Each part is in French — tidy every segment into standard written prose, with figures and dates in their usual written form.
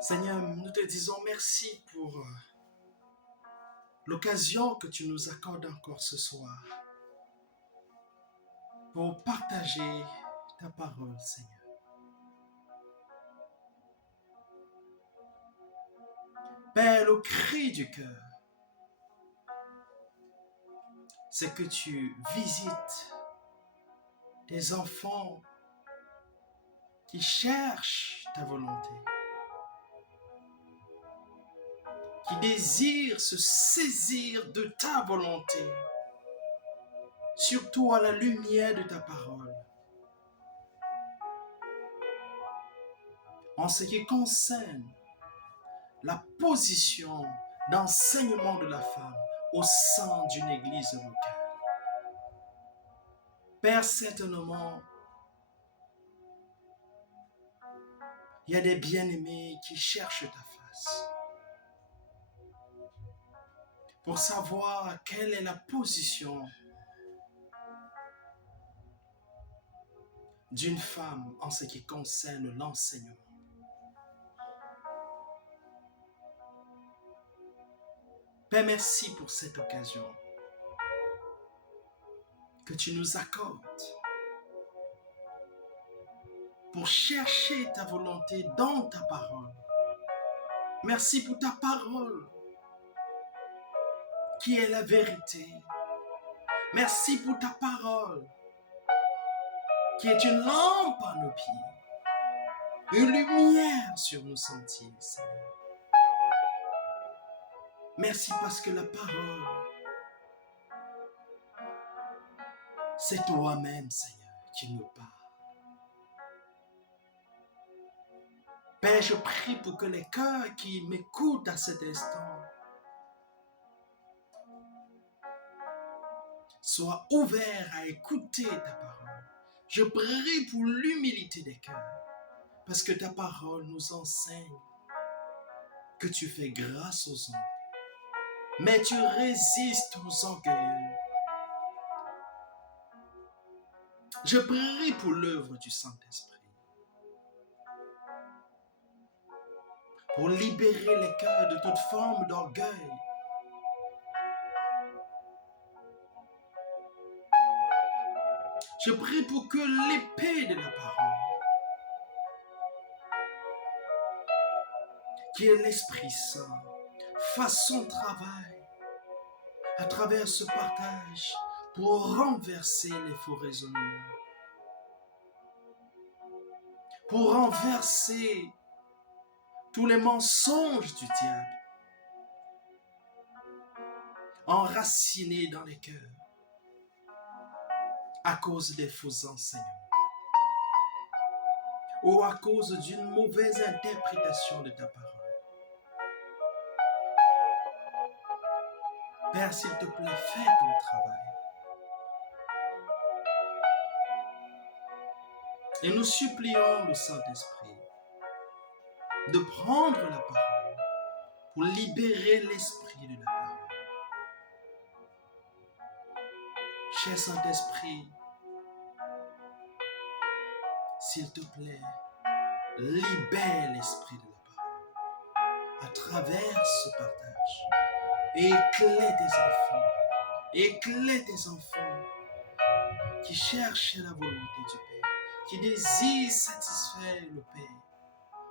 Seigneur, nous te disons merci pour l'occasion que tu nous accordes encore ce soir pour partager ta parole, Seigneur. Père, le cri du cœur, c'est que tu visites tes enfants qui cherchent ta volonté, qui désirent se saisir de ta volonté, surtout à la lumière de ta parole. En ce qui concerne la position d'enseignement de la femme au sein d'une église locale. Père, certainement, il y a des bien-aimés qui cherchent ta face pour savoir quelle est la position d'une femme en ce qui concerne l'enseignement. Père, merci pour cette occasion que tu nous accordes pour chercher ta volonté dans ta parole. Merci pour ta parole qui est la vérité. Merci pour ta parole qui est une lampe à nos pieds, une lumière sur nos sentiers, Seigneur. Merci parce que la parole, c'est toi-même, Seigneur, qui nous parle. Père, je prie pour que les cœurs qui m'écoutent à cet instant soient ouverts à écouter ta parole. Je prie pour l'humilité des cœurs, parce que ta parole nous enseigne que tu fais grâce aux hommes, mais tu résistes aux orgueilleux. Je prie pour l'œuvre du Saint-Esprit, pour libérer les cœurs de toute forme d'orgueil. Je prie pour que l'épée de la parole, qui est l'Esprit Saint, fasse son travail à travers ce partage pour renverser les faux raisonnements, pour renverser tous les mensonges du diable, enracinés dans les cœurs à cause des faux enseignements ou à cause d'une mauvaise interprétation de ta parole. Père, s'il te plaît, fais ton travail. Et nous supplions le Saint-Esprit de prendre la parole pour libérer l'esprit de la parole. Cher Saint-Esprit, s'il te plaît, libère l'esprit de la parole à travers ce partage. Et éclaire tes enfants qui cherchent la volonté du Père, qui désirent satisfaire le Père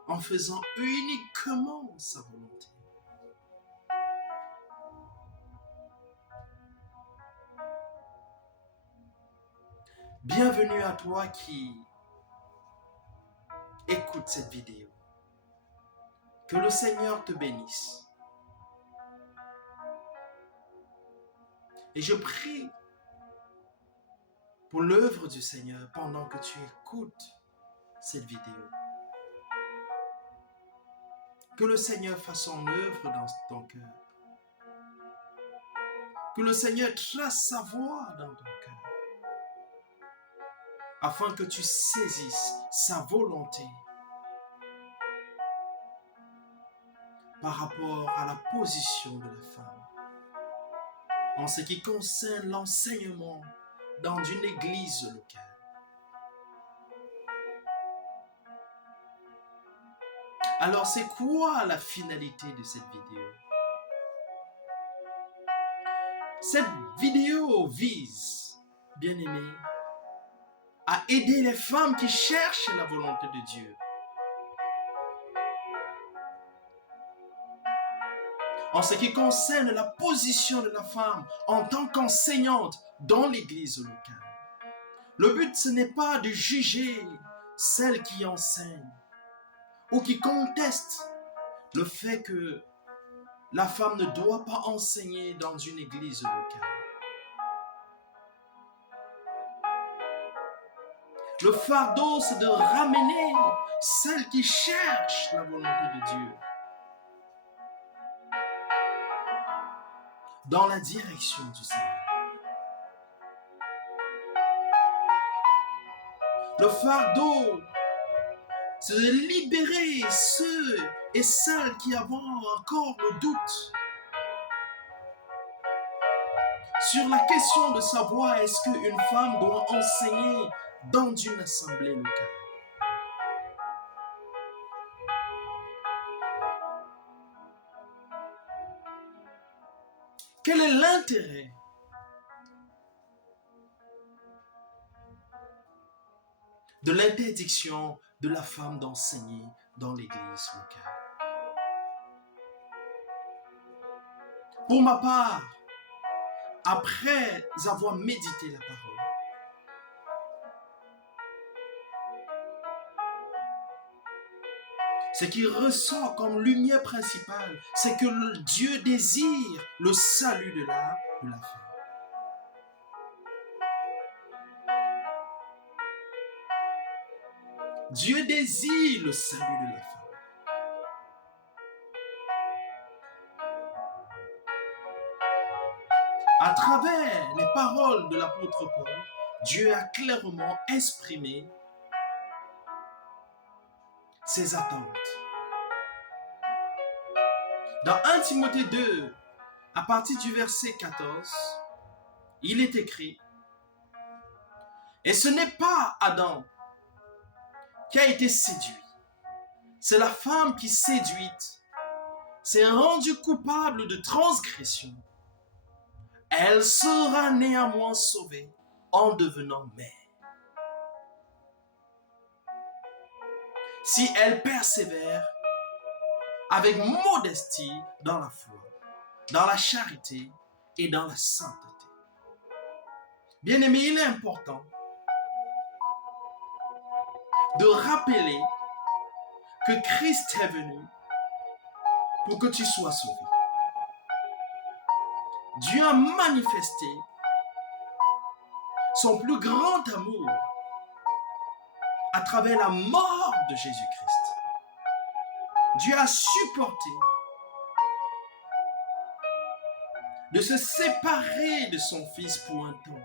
en faisant uniquement sa volonté. Bienvenue à toi qui écoute cette vidéo. Que le Seigneur te bénisse. Et je prie pour l'œuvre du Seigneur pendant que tu écoutes cette vidéo. Que le Seigneur fasse son œuvre dans ton cœur. Que le Seigneur trace sa voie dans ton cœur. Afin que tu saisisses sa volonté par rapport à la position de la femme. En ce qui concerne l'enseignement dans une église locale. Alors, c'est quoi la finalité de cette vidéo? Cette vidéo vise, bien aimé, à aider les femmes qui cherchent la volonté de Dieu. En ce qui concerne la position de la femme en tant qu'enseignante dans l'église locale. Le but, ce n'est pas de juger celles qui enseignent ou qui contestent le fait que la femme ne doit pas enseigner dans une église locale. Le fardeau, c'est de ramener celles qui cherchent la volonté de Dieu dans la direction du Seigneur. Le fardeau, c'est de libérer ceux et celles qui ont encore le doute sur la question de savoir est-ce qu'une femme doit enseigner dans une assemblée locale. Quel est l'intérêt de l'interdiction de la femme d'enseigner dans l'église locale? Pour ma part, après avoir médité la parole, ce qui ressort comme lumière principale, c'est que Dieu désire le salut de la femme. Dieu désire le salut de la femme. À travers les paroles de l'apôtre Paul, Dieu a clairement exprimé ses attentes. Dans 1 Timothée 2, à partir du verset 14, il est écrit: et ce n'est pas Adam qui a été séduit, c'est la femme qui, séduite, s'est rendue coupable de transgression. Elle sera néanmoins sauvée en devenant mère, si elle persévère avec modestie dans la foi, dans la charité et dans la sainteté. Bien-aimé, il est important de rappeler que Christ est venu pour que tu sois sauvé. Dieu a manifesté son plus grand amour à travers la mort de Jésus-Christ. Dieu a supporté de se séparer de son Fils pour un temps.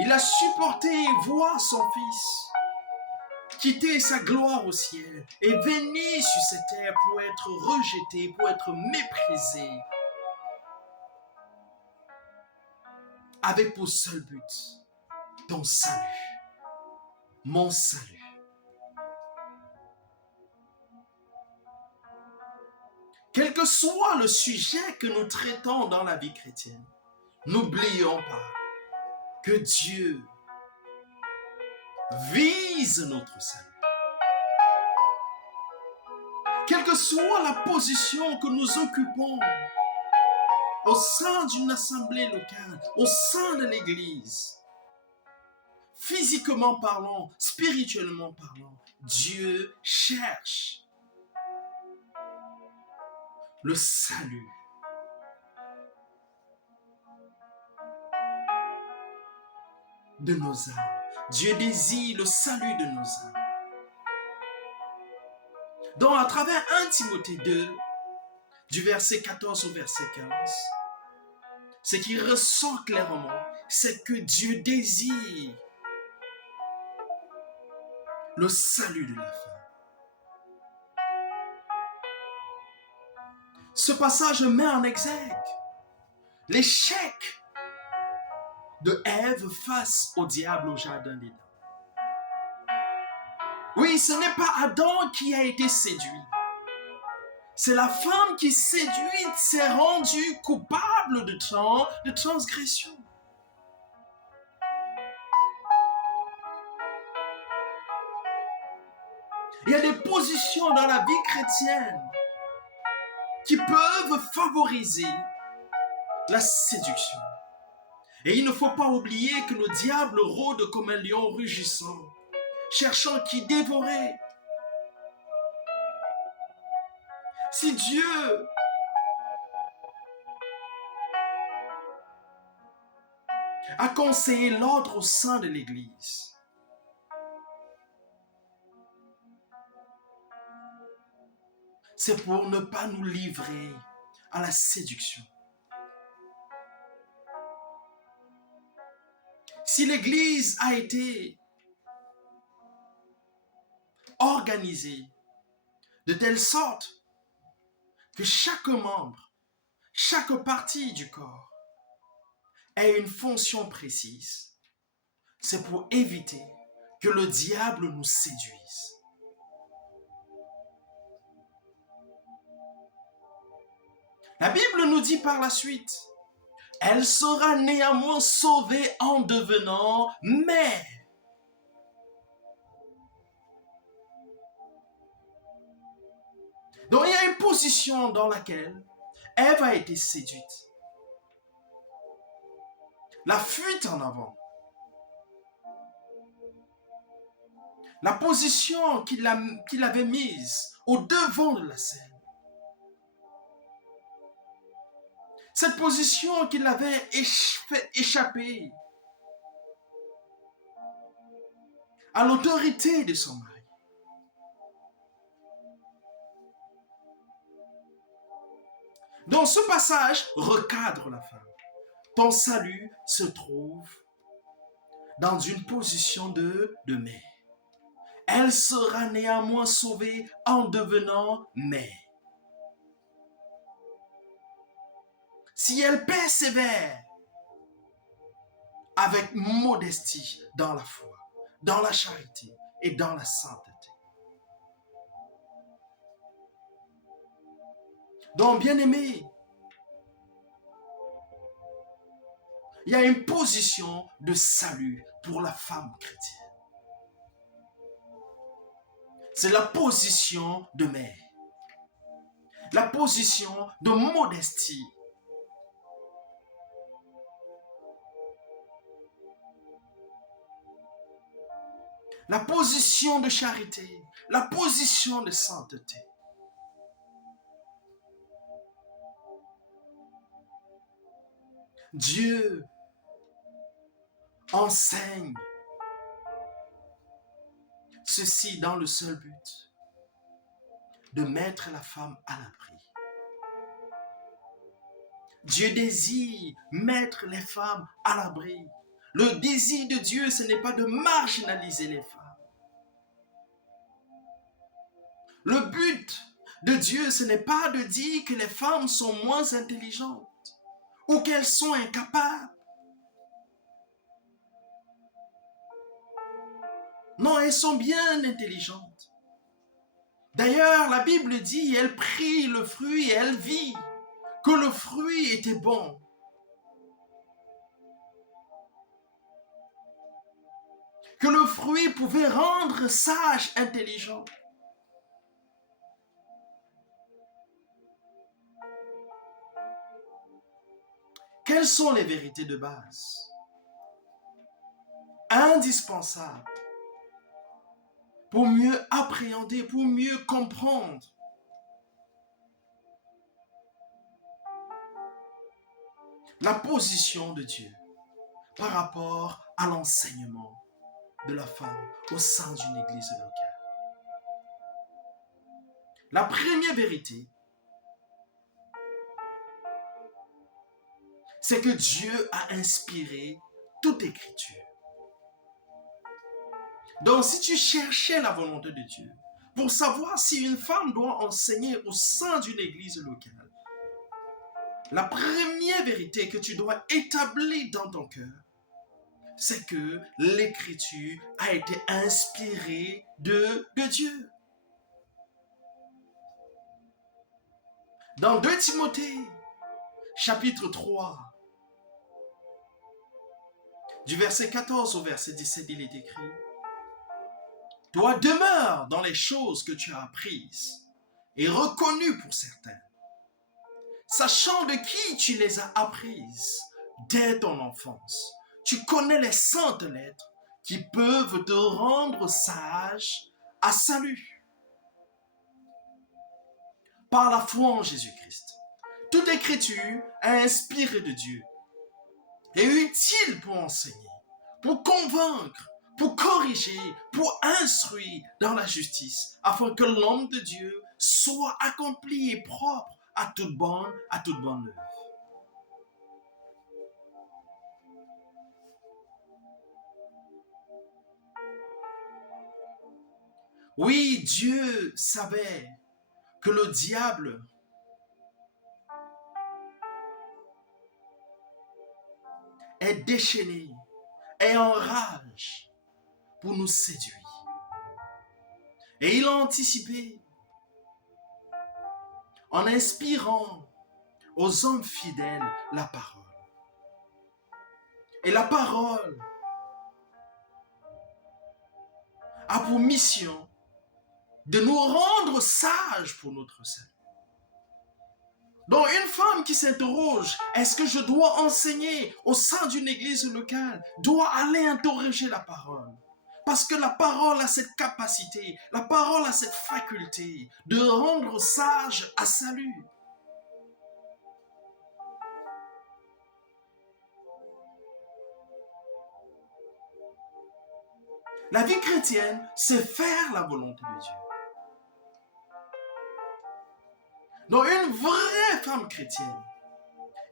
Il a supporté voir son Fils quitter sa gloire au ciel et venir sur cette terre pour être rejeté, pour être méprisé, avec pour seul but ton salut, mon salut. Quel que soit le sujet que nous traitons dans la vie chrétienne, n'oublions pas que Dieu vise notre salut. Quelle que soit la position que nous occupons au sein d'une assemblée locale, au sein de l'église, physiquement parlant, spirituellement parlant, Dieu cherche le salut. De nos âmes. Dieu désire le salut de nos âmes. Donc, à travers 1 Timothée 2, du verset 14 au verset 15, ce qui ressort clairement, c'est que Dieu désire le salut de la femme. Ce passage met en exergue l'échec de Ève face au diable au jardin d'Éden. Oui, ce n'est pas Adam qui a été séduit. C'est la femme qui, séduite, s'est rendue coupable de transgression. Il y a des positions dans la vie chrétienne qui peuvent favoriser la séduction. Et il ne faut pas oublier que le diable rôde comme un lion rugissant, cherchant qui dévorer. Si Dieu a conseillé l'ordre au sein de l'Église, c'est pour ne pas nous livrer à la séduction. Si l'Église a été organisée de telle sorte que chaque membre, chaque partie du corps ait une fonction précise, c'est pour éviter que le diable nous séduise. La Bible nous dit par la suite, elle sera néanmoins sauvée en devenant mère. Donc il y a une position dans laquelle Ève a été séduite. La fuite en avant. La position qu'il avait mise au devant de la scène. Cette position qu'il avait fait échapper à l'autorité de son mari. Donc ce passage recadre la femme. Ton salut se trouve dans une position de mère. Elle sera néanmoins sauvée en devenant mère. Si elle persévère avec modestie dans la foi, dans la charité et dans la sainteté. Donc, bien-aimés, il y a une position de salut pour la femme chrétienne. C'est la position de mère, la position de modestie. La position de charité, la position de sainteté. Dieu enseigne ceci dans le seul but de mettre la femme à l'abri. Dieu désire mettre les femmes à l'abri. Le désir de Dieu, ce n'est pas de marginaliser les femmes. Le but de Dieu, ce n'est pas de dire que les femmes sont moins intelligentes ou qu'elles sont incapables. Non, elles sont bien intelligentes. D'ailleurs, la Bible dit, elle prit le fruit et elle vit que le fruit était bon. Que le fruit pouvait rendre sage, intelligent. Quelles sont les vérités de base indispensables pour mieux appréhender, pour mieux comprendre la position de Dieu par rapport à l'enseignement de la femme au sein d'une église locale? La première vérité, c'est que Dieu a inspiré toute écriture. Donc, si tu cherchais la volonté de Dieu pour savoir si une femme doit enseigner au sein d'une église locale, la première vérité que tu dois établir dans ton cœur, c'est que l'écriture a été inspirée de Dieu. Dans 2 Timothée, chapitre 3, du verset 14 au verset 17, il est écrit: Toi demeure dans les choses que tu as apprises et reconnues pour certaines, sachant de qui tu les as apprises dès ton enfance. Tu connais les saintes lettres qui peuvent te rendre sage à salut par la foi en Jésus-Christ. Toute écriture est inspirée de Dieu et utile pour enseigner, pour convaincre, pour corriger, pour instruire dans la justice, afin que l'homme de Dieu soit accompli et propre à toute bonne œuvre. Oui, Dieu savait que le diable est déchaîné, est en rage pour nous séduire. Et il a anticipé en inspirant aux hommes fidèles la parole. Et la parole a pour mission de nous rendre sages pour notre salut. Donc une femme qui s'interroge, est-ce que je dois enseigner au sein d'une église locale, doit aller interroger la parole. Parce que la parole a cette capacité, la parole a cette faculté de rendre sage à salut. La vie chrétienne, c'est faire la volonté de Dieu. Donc une vraie femme chrétienne,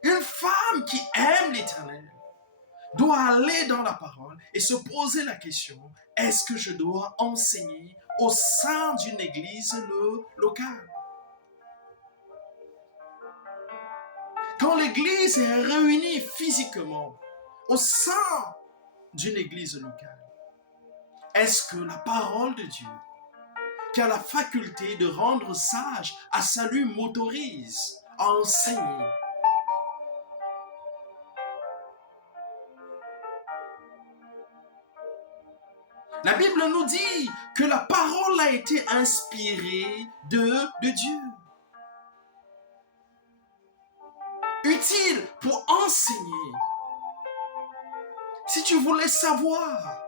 une femme qui aime l'Éternel, doit aller dans la parole et se poser la question, est-ce que je dois enseigner au sein d'une église locale? Quand l'église est réunie physiquement au sein d'une église locale, est-ce que la parole de Dieu, qui a la faculté de rendre sage à salut, m'autorise à enseigner? La Bible nous dit que la parole a été inspirée de Dieu. Utile pour enseigner. Si tu voulais savoir,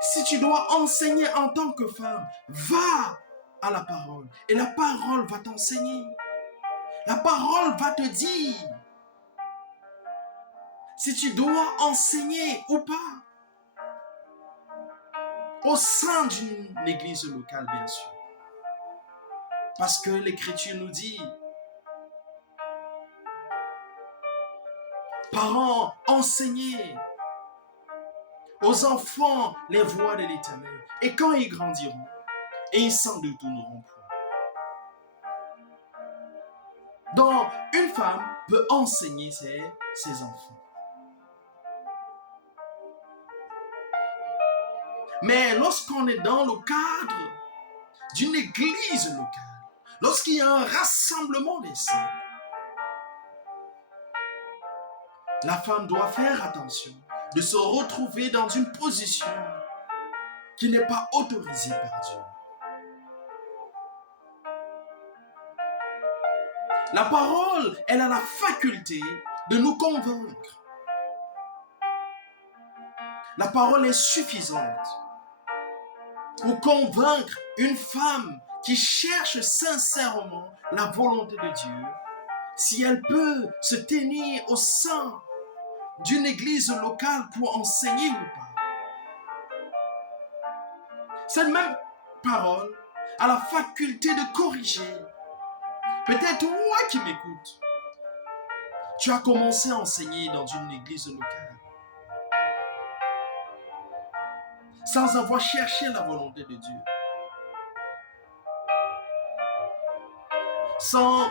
si tu dois enseigner en tant que femme, va à la parole. Et la parole va t'enseigner. La parole va te dire si tu dois enseigner ou pas. Au sein d'une église locale, bien sûr. Parce que l'Écriture nous dit, parents, enseignez aux enfants les voies de l'Éternel. Et quand ils grandiront, et ils s'en détourneront point. Donc, une femme peut enseigner ses enfants. Mais lorsqu'on est dans le cadre d'une église locale, lorsqu'il y a un rassemblement des saints, la femme doit faire attention de se retrouver dans une position qui n'est pas autorisée par Dieu. La parole, elle a la faculté de nous convaincre. La parole est suffisante pour convaincre une femme qui cherche sincèrement la volonté de Dieu, si elle peut se tenir au sein d'une église locale pour enseigner ou pas. Cette même parole a la faculté de corriger. Peut-être toi qui m'écoutes, tu as commencé à enseigner dans une église locale sans avoir cherché la volonté de Dieu, sans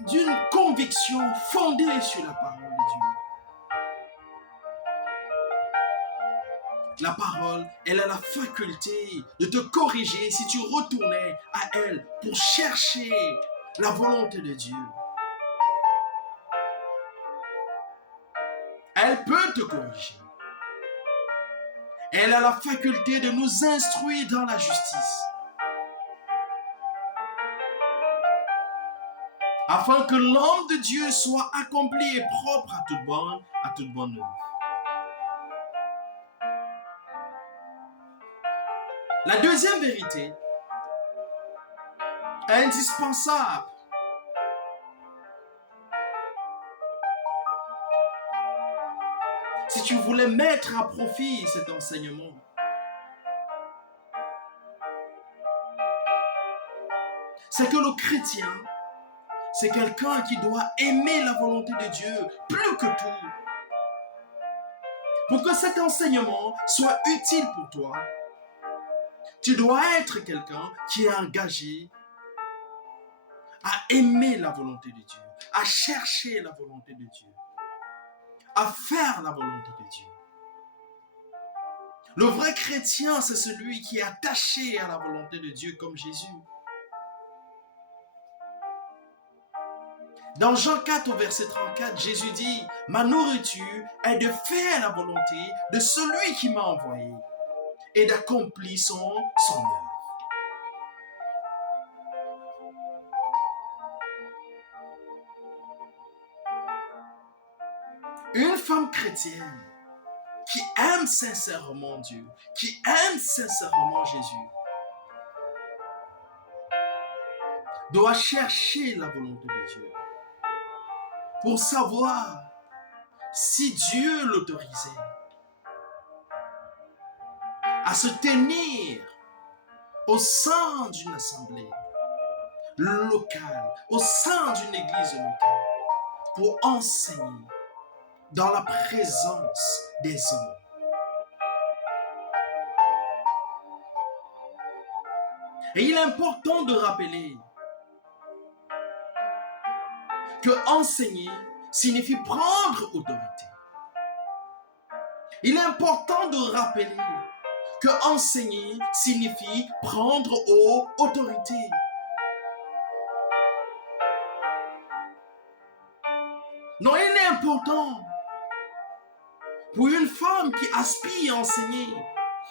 d'une conviction fondée sur la parole de Dieu. La parole, elle a la faculté de te corriger si tu retournais à elle pour chercher la volonté de Dieu. Elle peut te corriger. Elle a la faculté de nous instruire dans la justice, afin que l'homme de Dieu soit accompli et propre à toute bonne œuvre. La deuxième vérité, indispensable, si tu voulais mettre à profit cet enseignement, c'est que le chrétien, c'est quelqu'un qui doit aimer la volonté de Dieu plus que tout. Pour que cet enseignement soit utile pour toi, tu dois être quelqu'un qui est engagé à aimer la volonté de Dieu, à chercher la volonté de Dieu, à faire la volonté de Dieu. Le vrai chrétien, c'est celui qui est attaché à la volonté de Dieu comme Jésus. Dans Jean 4 au verset 34, Jésus dit, « Ma nourriture est de faire la volonté de celui qui m'a envoyé et d'accomplir son œuvre. » Une femme chrétienne qui aime sincèrement Dieu, qui aime sincèrement Jésus, doit chercher la volonté de Dieu pour savoir si Dieu l'autorisait à se tenir au sein d'une assemblée locale, au sein d'une église locale, pour enseigner dans la présence des hommes. Et il est important de rappeler que enseigner signifie prendre autorité. Il est important de rappeler que enseigner signifie prendre autorité. Non, il est important pour une femme qui aspire à enseigner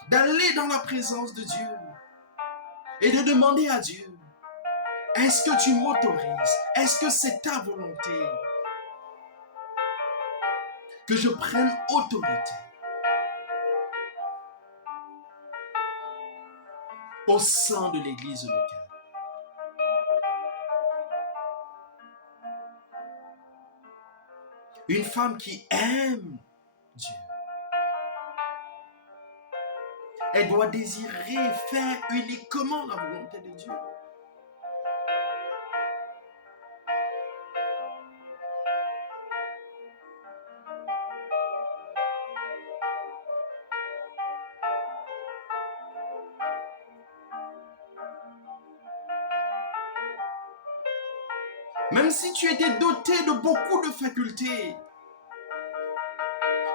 d'aller dans la présence de Dieu et de demander à Dieu, est-ce que tu m'autorises? Est-ce que c'est ta volonté que je prenne autorité au sein de l'église locale? Une femme qui aime Dieu, elle doit désirer faire uniquement la volonté de Dieu. Même si tu étais doté de beaucoup de facultés,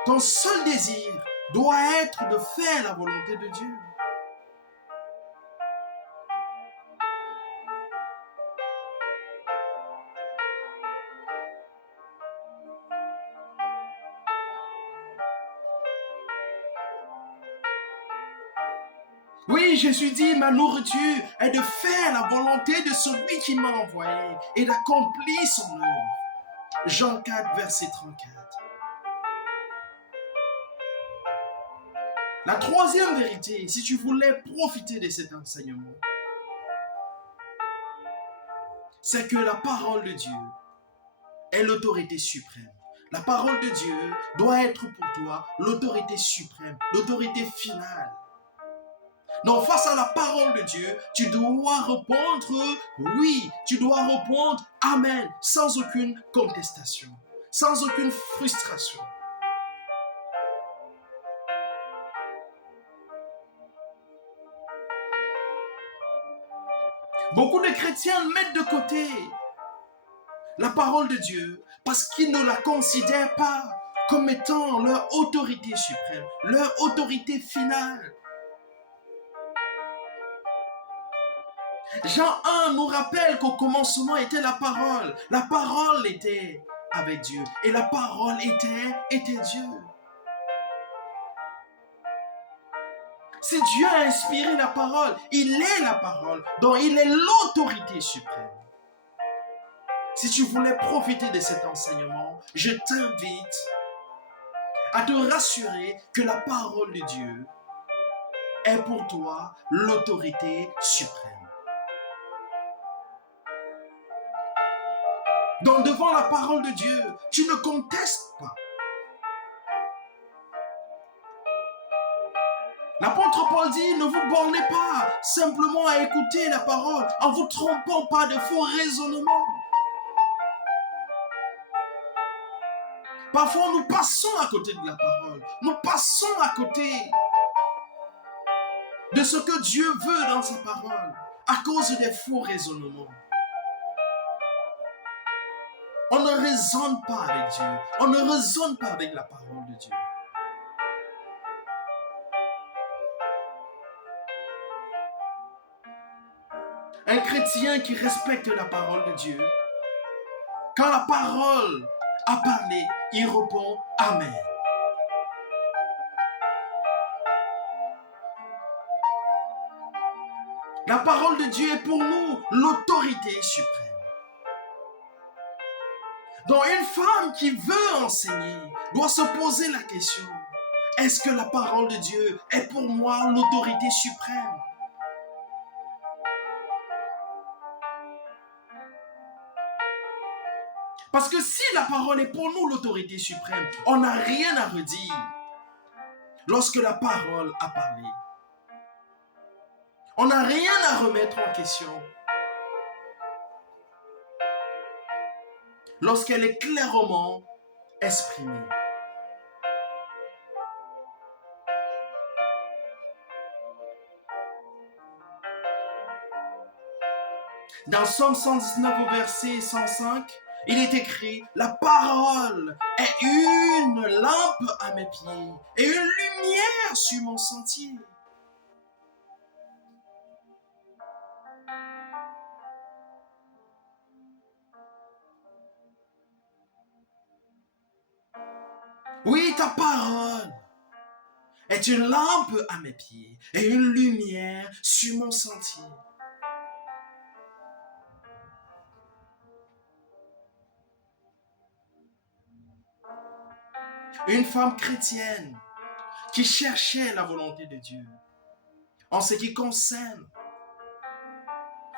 ton seul désir doit être de faire la volonté de Dieu. Oui, Jésus dit, ma nourriture est de faire la volonté de celui qui m'a envoyé et d'accomplir son œuvre. Jean 4, verset 34. La troisième vérité, si tu voulais profiter de cet enseignement, c'est que la parole de Dieu est l'autorité suprême. La parole de Dieu doit être pour toi l'autorité suprême, l'autorité finale. Donc face à la parole de Dieu, tu dois répondre oui, tu dois répondre amen, sans aucune contestation, sans aucune frustration. Beaucoup de chrétiens mettent de côté la parole de Dieu parce qu'ils ne la considèrent pas comme étant leur autorité suprême, leur autorité finale. Jean 1 nous rappelle qu'au commencement était la parole. La parole était avec Dieu et la parole était Dieu. Si Dieu a inspiré la parole, il est la parole, donc il est l'autorité suprême. Si tu voulais profiter de cet enseignement, je t'invite à te rassurer que la parole de Dieu est pour toi l'autorité suprême. Donc devant la parole de Dieu, tu ne contestes pas. L'apôtre Paul dit, ne vous bornez pas simplement à écouter la parole en vous trompant pas de faux raisonnements. Parfois, nous passons à côté de la parole. Nous passons à côté de ce que Dieu veut dans sa parole à cause des faux raisonnements. On ne raisonne pas avec Dieu. On ne raisonne pas avec la parole de Dieu. Un chrétien qui respecte la parole de Dieu, quand la parole a parlé, il répond Amen. La parole de Dieu est pour nous l'autorité suprême. Donc une femme qui veut enseigner doit se poser la question, est-ce que la parole de Dieu est pour moi l'autorité suprême? Parce que si la parole est pour nous l'autorité suprême, on n'a rien à redire lorsque la parole a parlé. On n'a rien à remettre en question lorsqu'elle est clairement exprimée. Dans Somme 119 au verset 105, il est écrit, la parole est une lampe à mes pieds et une lumière sur mon sentier. Oui, ta parole est une lampe à mes pieds et une lumière sur mon sentier. Une femme chrétienne qui cherchait la volonté de Dieu en ce qui concerne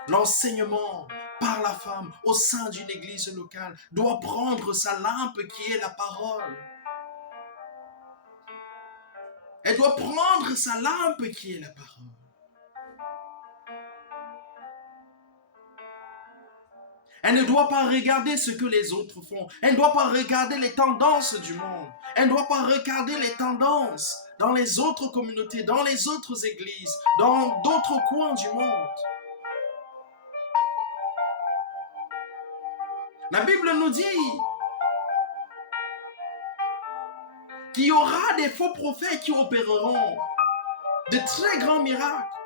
l'enseignement par la femme au sein d'une église locale doit prendre sa lampe qui est la parole. Elle doit prendre sa lampe qui est la parole. Elle ne doit pas regarder ce que les autres font. Elle ne doit pas regarder les tendances du monde. Elle ne doit pas regarder les tendances dans les autres communautés, dans les autres églises, dans d'autres coins du monde. La Bible nous dit qu'il y aura des faux prophètes qui opéreront de très grands miracles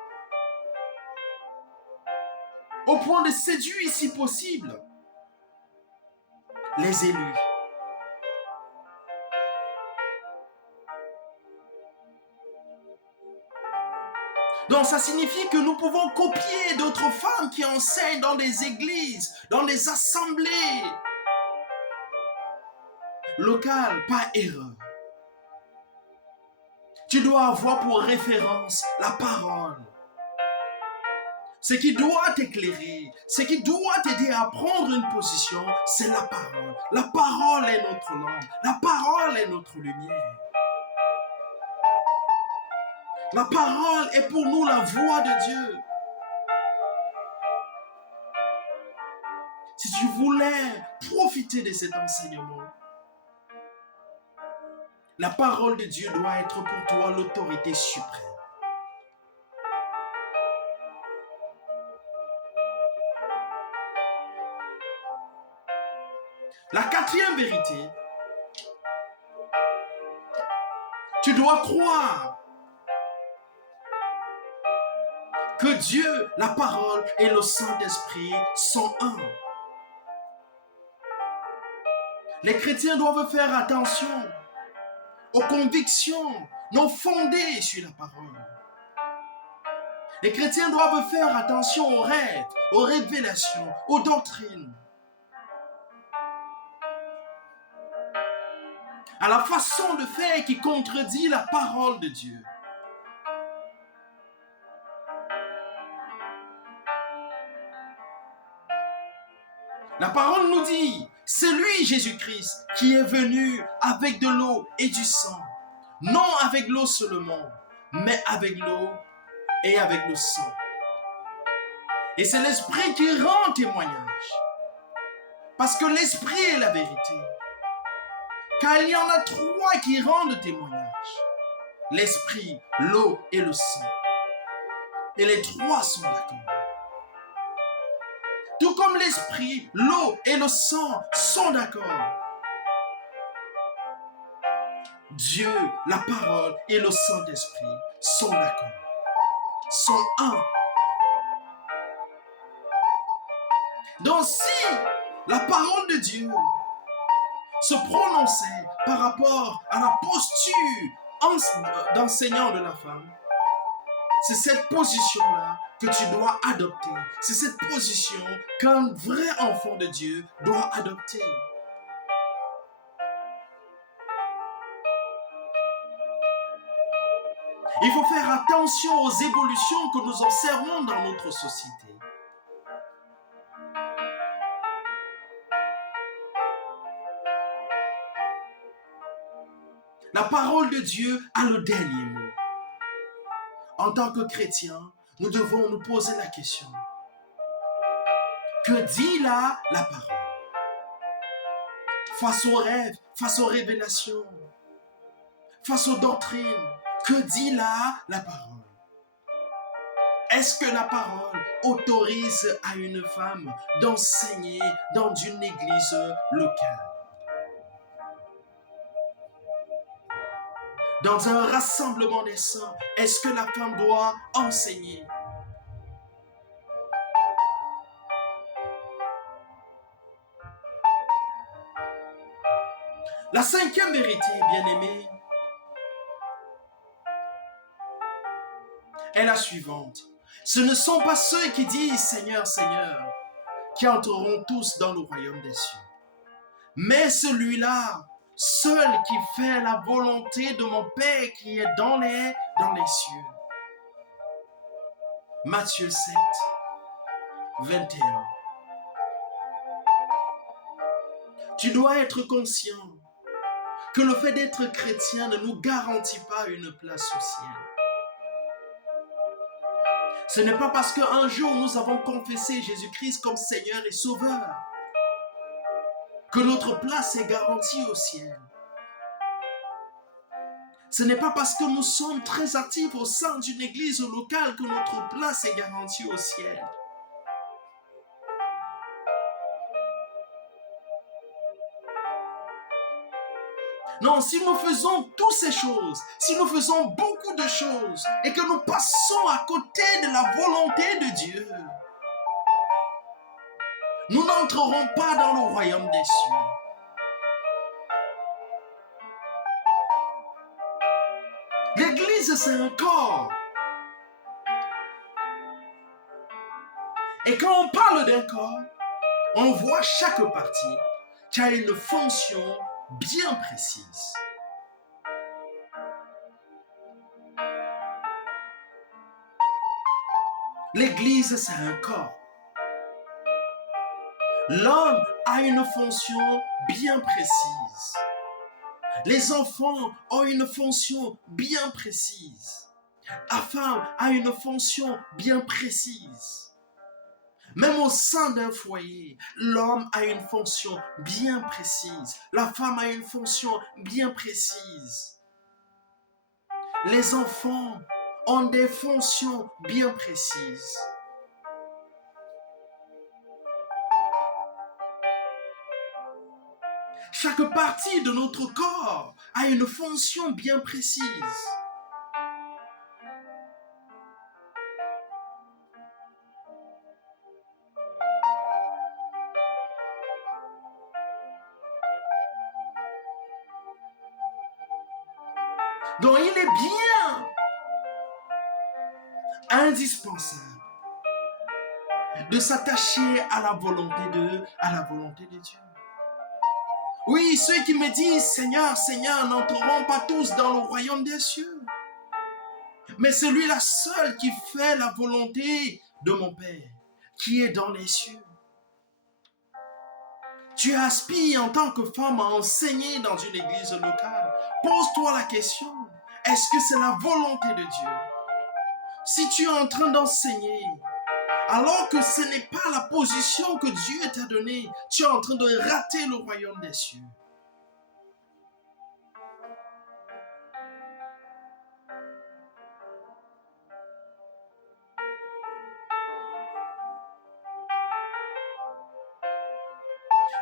au point de séduire, si possible, les élus. Donc ça signifie que nous pouvons copier d'autres femmes qui enseignent dans des églises, dans des assemblées locales, pas erreur. Tu dois avoir pour référence la parole. Ce qui doit t'éclairer, ce qui doit t'aider à prendre une position, c'est la parole. La parole est notre lampe, la parole est notre lumière. La parole est pour nous la voix de Dieu. Si tu voulais profiter de cet enseignement, la parole de Dieu doit être pour toi l'autorité suprême. La quatrième vérité Tu dois croire que Dieu, la parole et le Saint-Esprit sont un. Les chrétiens doivent faire attention aux convictions non fondées sur la parole. Les chrétiens doivent faire attention aux rêves, aux révélations, aux doctrines, à la façon de faire qui contredit la parole de Dieu. La parole nous dit, c'est lui Jésus-Christ qui est venu avec de l'eau et du sang. Non avec l'eau seulement, mais avec l'eau et avec le sang. Et c'est l'Esprit qui rend témoignage. Parce que l'Esprit est la vérité. Car il y en a trois qui rendent témoignage. L'Esprit, l'eau et le sang. Et les trois sont d'accord. Tout comme l'Esprit, l'eau et le sang sont d'accord. Dieu, la parole et le Saint-Esprit sont d'accord. Sont un. Donc si la parole de Dieu se prononçait par rapport à la posture d'enseignant de la femme, c'est cette position-là que tu dois adopter. C'est cette position qu'un vrai enfant de Dieu doit adopter. Il faut faire attention aux évolutions que nous observons dans notre société. La parole de Dieu a le dernier mot. En tant que chrétiens, nous devons nous poser la question. Que dit là la parole? Face aux rêves, face aux révélations, face aux doctrines, que dit là la parole? Est-ce que la parole autorise à une femme d'enseigner dans une église locale? Dans un rassemblement des saints, est-ce que la femme doit enseigner? La cinquième vérité, bien-aimée, est la suivante. Ce ne sont pas ceux qui disent Seigneur, Seigneur, qui entreront tous dans le royaume des cieux, mais celui-là, seul qui fait la volonté de mon Père qui est dans les cieux. Matthieu 7, 21. Tu dois être conscient que le fait d'être chrétien ne nous garantit pas une place au ciel. Ce n'est pas parce qu'un jour nous avons confessé Jésus-Christ comme Seigneur et Sauveur que notre place est garantie au ciel. Ce n'est pas parce que nous sommes très actifs au sein d'une église locale que notre place est garantie au ciel. Non, si nous faisons toutes ces choses, si nous faisons beaucoup de choses et que nous passons à côté de la volonté de Dieu, nous n'entrerons pas dans le royaume des cieux. L'église, c'est un corps. Et quand on parle d'un corps, on voit chaque partie qui a une fonction bien précise. L'église, c'est un corps. L'homme a une fonction bien précise. Les enfants ont une fonction bien précise. La femme a une fonction bien précise. Même au sein d'un foyer, l'homme a une fonction bien précise. La femme a une fonction bien précise. Les enfants ont des fonctions bien précises. Chaque partie de notre corps a une fonction bien précise. Donc il est bien indispensable de s'attacher à la volonté de Dieu. Oui, ceux qui me disent Seigneur, Seigneur, n'entreront pas tous dans le royaume des cieux. Mais c'est lui la seule qui fait la volonté de mon Père, qui est dans les cieux. Tu aspires en tant que femme à enseigner dans une église locale. Pose-toi la question, est-ce que c'est la volonté de Dieu? Si tu es en train d'enseigner, alors que ce n'est pas la position que Dieu t'a donnée, tu es en train de rater le royaume des cieux.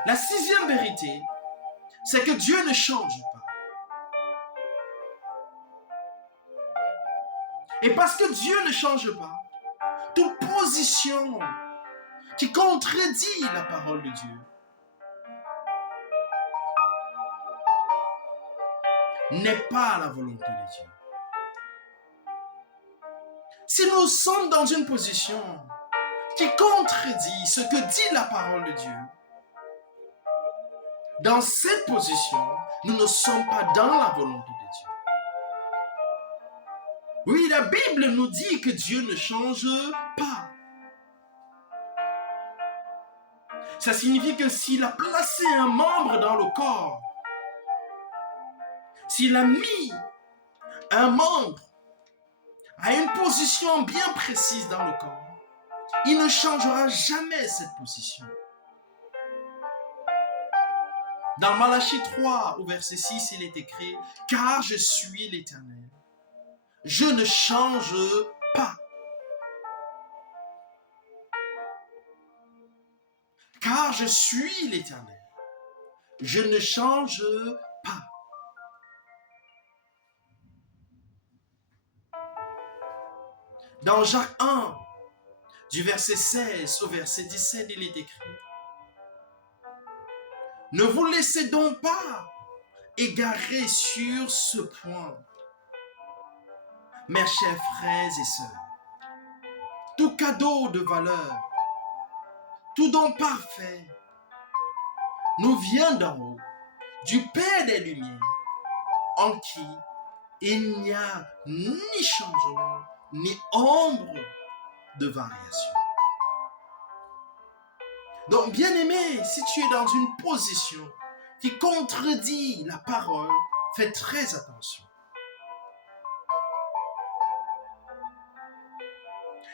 La sixième vérité, c'est que Dieu ne change pas. Et parce que Dieu ne change pas, toute position qui contredit la parole de Dieu n'est pas la volonté de Dieu. Si nous sommes dans une position qui contredit ce que dit la parole de Dieu, dans cette position, nous ne sommes pas dans la volonté de Dieu. Oui, la Bible nous dit que Dieu ne change pas. Ça signifie que s'il a placé un membre dans le corps, s'il a mis un membre à une position bien précise dans le corps, il ne changera jamais cette position. Dans Malachie 3, au verset 6, il est écrit « Car je suis l'Éternel, je ne change pas. » Car je suis l'Éternel, je ne change pas. Dans Jacques 1, du verset 16 au verset 17, il est écrit « Ne vous laissez donc pas égarer sur ce point, mes chers frères et sœurs. Tout cadeau de valeur, tout don parfait, nous vient d'en haut, du Père des Lumières, en qui il n'y a ni changement, ni ombre de variation. » Donc, bien-aimé, si tu es dans une position qui contredit la parole, fais très attention.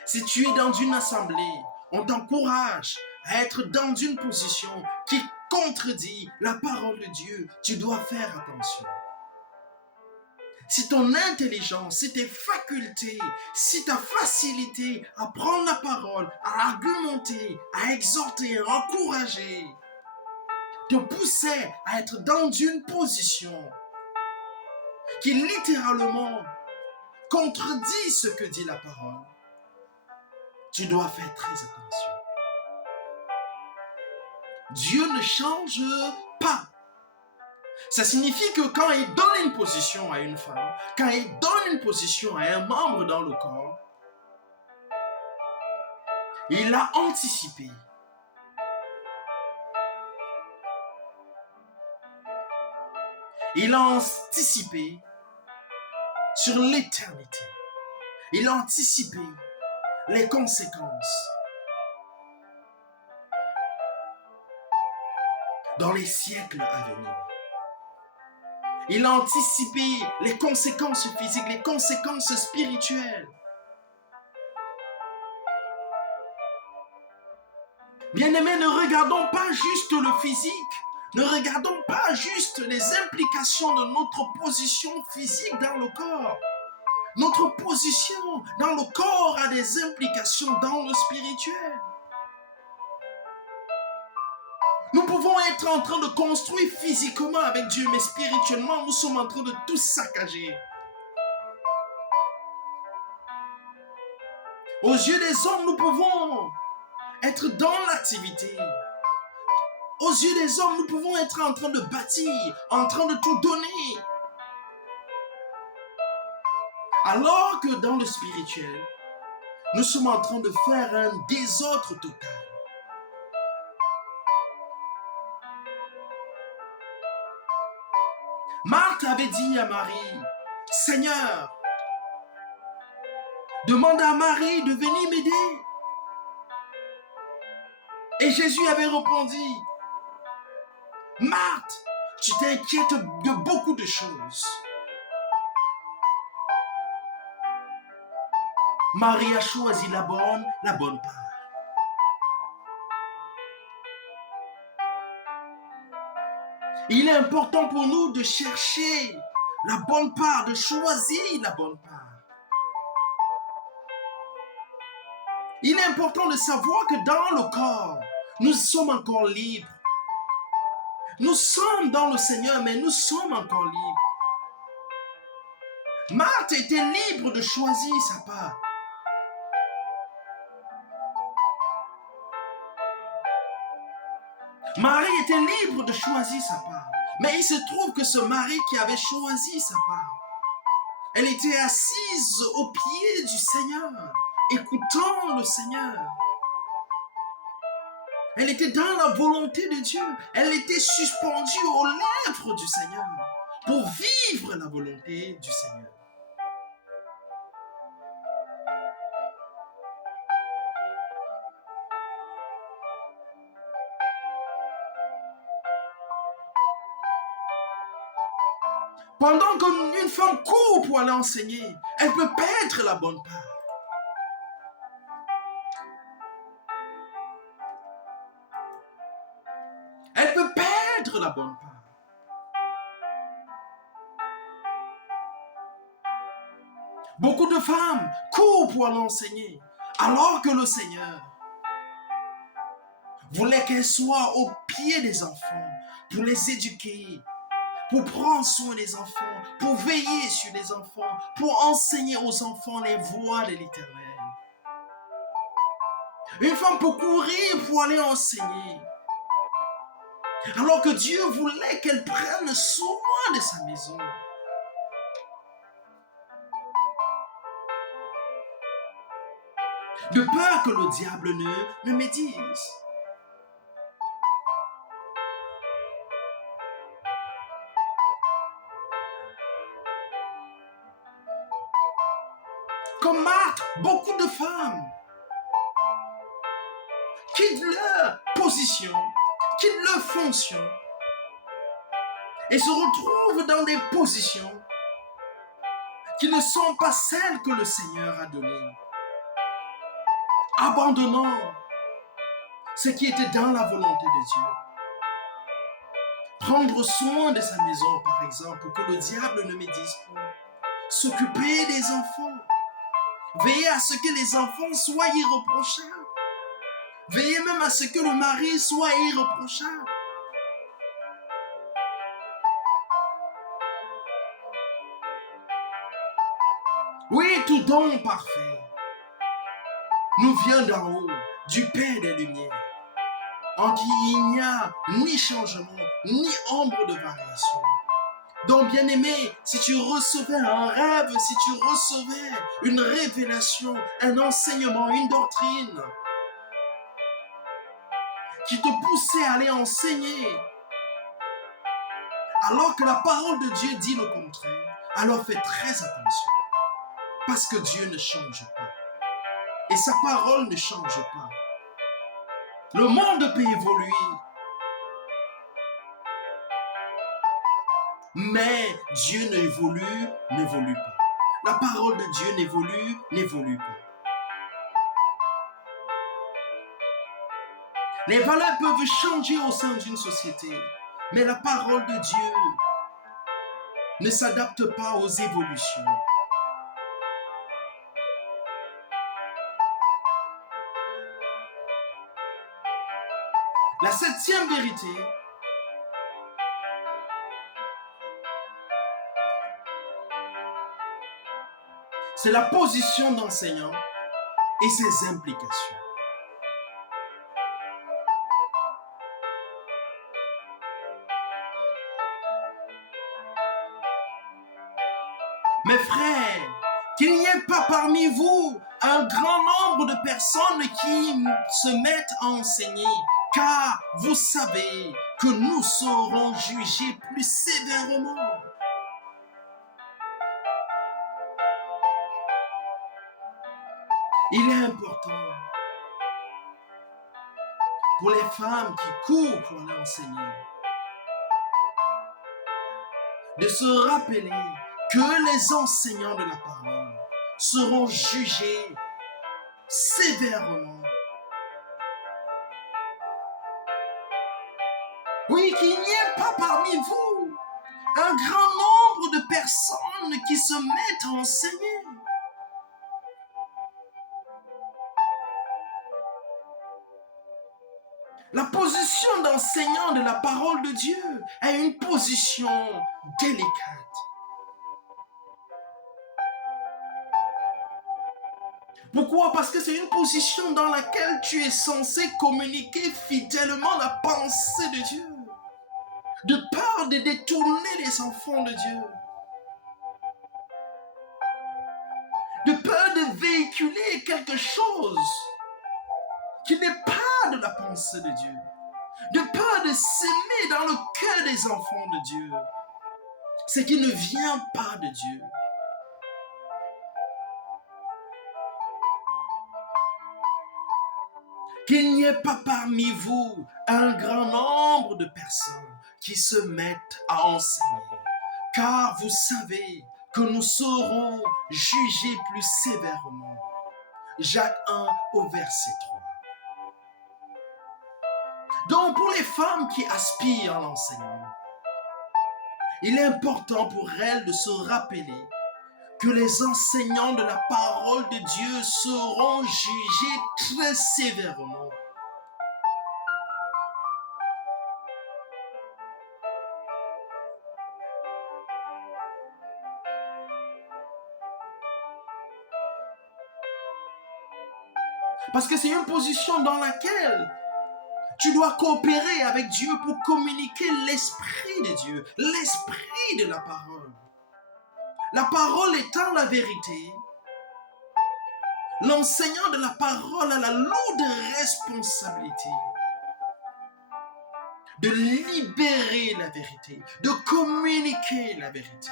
Si tu es dans une assemblée, on t'encourage à être dans une position qui contredit la parole de Dieu. Tu dois faire attention. Si ton intelligence, si tes facultés, si ta facilité à prendre la parole, à argumenter, à exhorter, à encourager, te poussait à être dans une position qui littéralement contredit ce que dit la parole, tu dois faire très attention. Dieu ne change pas. Ça signifie que quand il donne une position à une femme, quand il donne une position à un membre dans le corps, il a anticipé. Il a anticipé sur l'éternité. Il a anticipé les conséquences dans les siècles à venir. Il a anticipé les conséquences physiques, les conséquences spirituelles. Bien-aimés, ne regardons pas juste le physique. Ne regardons pas juste les implications de notre position physique dans le corps. Notre position dans le corps a des implications dans le spirituel. Nous pouvons être en train de construire physiquement avec Dieu, mais spirituellement, nous sommes en train de tout saccager. Aux yeux des hommes, nous pouvons être dans l'activité. Aux yeux des hommes, nous pouvons être en train de bâtir, en train de tout donner. Alors que dans le spirituel, nous sommes en train de faire un désordre total. Marthe avait dit à Marie, Seigneur, demande à Marie de venir m'aider. Et Jésus avait répondu, Marthe, tu t'inquiètes de beaucoup de choses. Marie a choisi la bonne part. Il est important pour nous de chercher la bonne part, de choisir la bonne part. Il est important de savoir que dans le corps, nous sommes encore libres. Nous sommes dans le Seigneur, mais nous sommes encore libres. Marthe était libre de choisir sa part. Marie était libre de choisir sa part. Mais il se trouve que ce mari qui avait choisi sa part, elle était assise au pied du Seigneur, écoutant le Seigneur. Elle était dans la volonté de Dieu. Elle était suspendue aux lèvres du Seigneur pour vivre la volonté du Seigneur. Pendant qu'une femme court pour aller enseigner, elle peut perdre la bonne part. Elle peut perdre la bonne part. Beaucoup de femmes courent pour aller enseigner, alors que le Seigneur voulait qu'elles soient au pied des enfants pour les éduquer, pour prendre soin des enfants, pour veiller sur les enfants, pour enseigner aux enfants les voies de l'Éternel. Une femme peut courir pour aller enseigner, alors que Dieu voulait qu'elle prenne soin de sa maison. De peur que le diable ne médise. Comme Marthe, beaucoup de femmes quittent leur position, quittent leur fonction et se retrouvent dans des positions qui ne sont pas celles que le Seigneur a données. Abandonnant ce qui était dans la volonté de Dieu. Prendre soin de sa maison, par exemple, pour que le diable ne médise pas. S'occuper des enfants. Veiller à ce que les enfants soient irréprochables. Veiller même à ce que le mari soit irréprochable. Oui, tout don parfait nous vient d'en haut, du Père des Lumières, en qui il n'y a ni changement, ni ombre de variation. Donc, bien-aimé, si tu recevais un rêve, si tu recevais une révélation, un enseignement, une doctrine qui te poussait à aller enseigner, alors que la parole de Dieu dit le contraire, alors fais très attention, parce que Dieu ne change pas. Et sa parole ne change pas. Le monde peut évoluer, mais Dieu n'évolue pas. La parole de Dieu n'évolue pas. Les valeurs peuvent changer au sein d'une société, mais la parole de Dieu ne s'adapte pas aux évolutions. La septième vérité, c'est la position d'enseignant et ses implications. Mes frères, qu'il n'y ait pas parmi vous un grand nombre de personnes qui se mettent à enseigner, car vous savez que nous serons jugés plus sévèrement. Il est important pour les femmes qui courent pour aller enseigner de se rappeler que les enseignants de la parole seront jugés sévèrement. Oui, qu'il n'y ait pas parmi vous un grand nombre de personnes qui se mettent à enseigner. La position d'enseignant de la parole de Dieu est une position délicate. Pourquoi? Parce que c'est une position dans laquelle tu es censé communiquer fidèlement la pensée de Dieu, de peur de détourner les enfants de Dieu, de peur de véhiculer quelque chose qui n'est pas de la pensée de Dieu, de peur de s'aimer dans le cœur des enfants de Dieu, ce qui ne vient pas de Dieu. Qu'il n'y ait pas parmi vous un grand nombre de personnes qui se mettent à enseigner, car vous savez que nous serons jugés plus sévèrement. Jacques 1 au verset 3. Donc pour les femmes qui aspirent à l'enseignement, il est important pour elles de se rappeler que les enseignants de la parole de Dieu seront jugés très sévèrement. Parce que c'est une position dans laquelle tu dois coopérer avec Dieu pour communiquer l'esprit de Dieu, l'esprit de la parole. La parole étant la vérité, l'enseignant de la parole a la lourde responsabilité de libérer la vérité, de communiquer la vérité.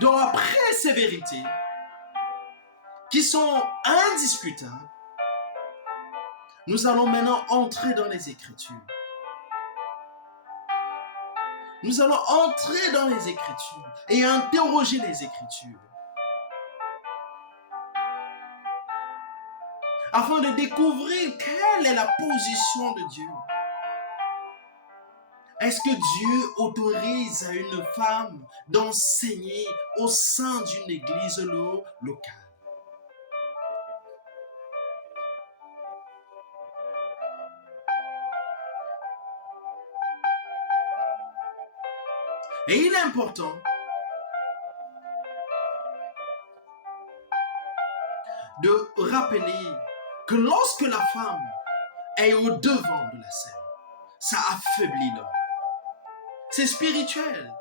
Donc après ces vérités, qui sont indiscutables, nous allons maintenant entrer dans les Écritures. Nous allons entrer dans les Écritures et interroger les Écritures, afin de découvrir quelle est la position de Dieu. Est-ce que Dieu autorise à une femme d'enseigner au sein d'une église locale? Et il est important de rappeler que lorsque la femme est au devant de la scène, ça affaiblit l'homme. C'est spirituel.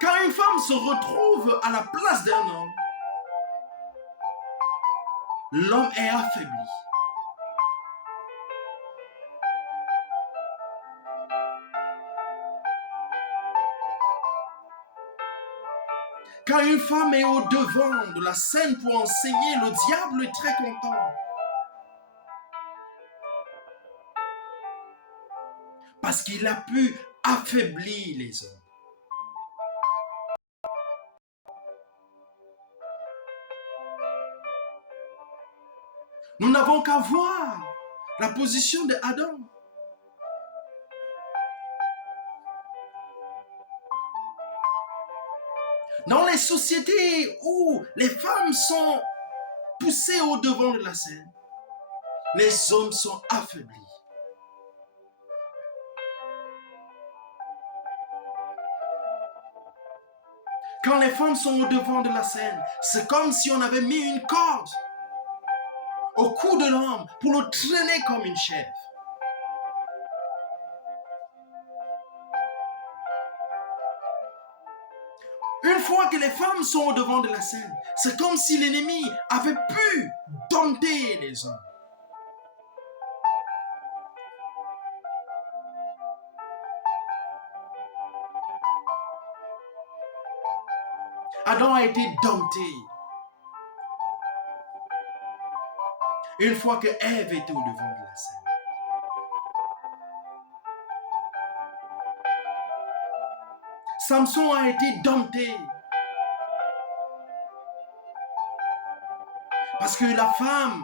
Quand une femme se retrouve à la place d'un homme, l'homme est affaibli. Quand une femme est au devant de la scène pour enseigner, le diable est très content. Parce qu'il a pu affaiblir les hommes. Nous n'avons qu'à voir La position de Adam. Dans les sociétés où les femmes sont poussées au devant de la scène, les hommes sont affaiblis. Quand les femmes sont au devant de la scène, c'est comme si on avait mis une corde au cou de l'homme pour le traîner comme une chèvre. Une fois que les femmes sont au devant de la scène, c'est comme si l'ennemi avait pu dompter les hommes. Adam a été dompté. Une fois que Ève était au devant de la scène. Samson a été dompté. Parce que la femme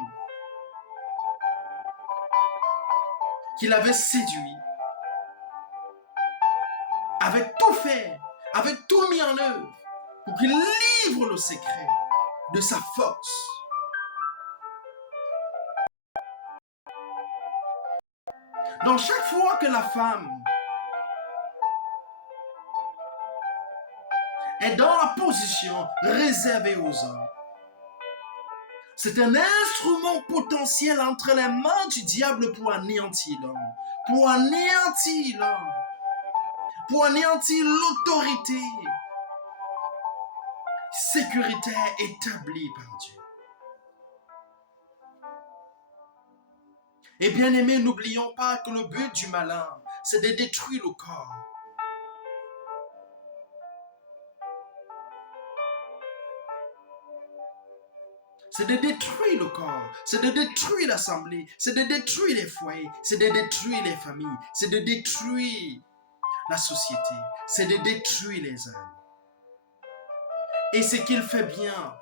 qu'il avait séduit avait tout fait, avait tout mis en œuvre pour qu'il livre le secret de sa force. Donc chaque fois que la femme est dans la position réservée aux hommes, c'est un instrument potentiel entre les mains du diable pour anéantir l'homme, pour anéantir l'homme, pour anéantir l'autorité sécuritaire établie par Dieu. Et bien aimé, n'oublions pas que le but du malin, c'est de détruire le corps. C'est de détruire le corps, c'est de détruire l'assemblée, c'est de détruire les foyers, c'est de détruire les familles, c'est de détruire la société, c'est de détruire les âmes. Et ce qu'il fait bien,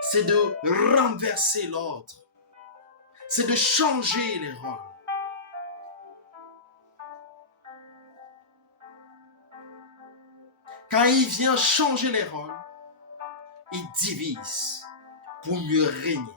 c'est de renverser l'ordre, c'est de changer les rôles. Quand il vient changer les rôles, il divise pour mieux régner.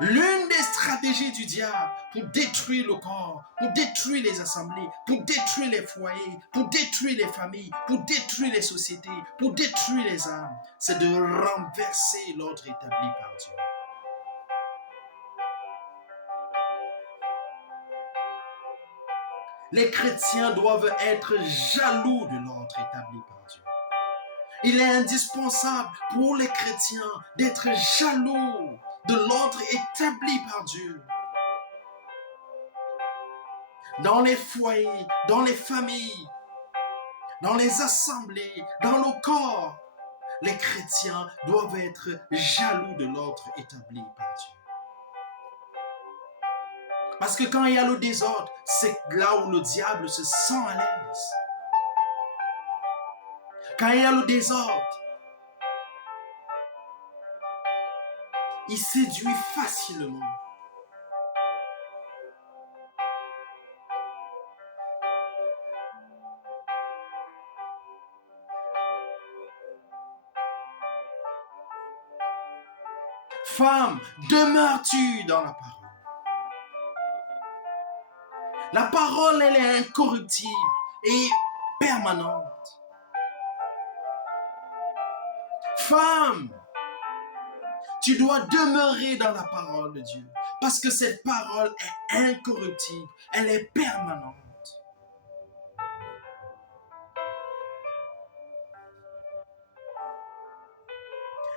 L'une des stratégies du diable pour détruire le corps, pour détruire les assemblées, pour détruire les foyers, pour détruire les familles, pour détruire les sociétés, pour détruire les âmes, c'est de renverser l'ordre établi par Dieu. Les chrétiens doivent être jaloux de l'ordre établi par Dieu. Il est indispensable pour les chrétiens d'être jaloux de l'ordre établi par Dieu. Dans les foyers, dans les familles, dans les assemblées, dans le corps, les chrétiens doivent être jaloux de l'ordre établi par Dieu. Parce que quand il y a le désordre, c'est là où le diable se sent à l'aise. Quand il y a le désordre, il séduit facilement. Femme, demeures-tu dans la parole? La parole, elle est incorruptible et permanente. Femme, tu dois demeurer dans la parole de Dieu parce que cette parole est incorruptible, elle est permanente.